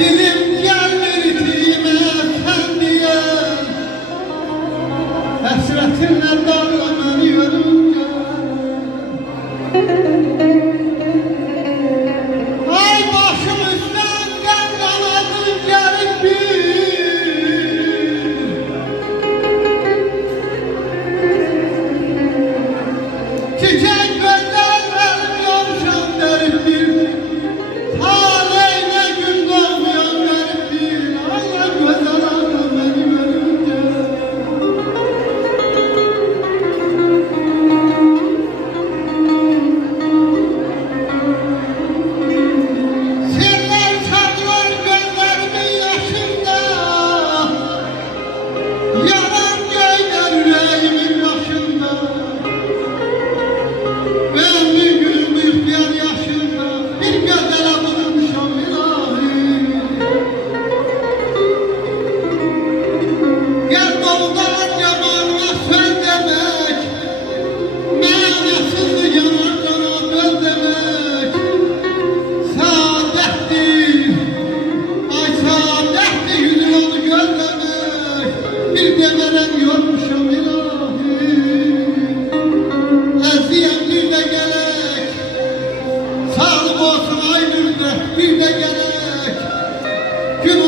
Dilim gelmir itime sen diye, hasretinle darlanıyorum ya. Ay başım üstten gel kanadın gelip bir, çiçek gözlerlerim yavşan derip bir. Bir demerem yormuşam ilahi, eziyem bir de gerek, sağlık olsun ay bir de gerek, gün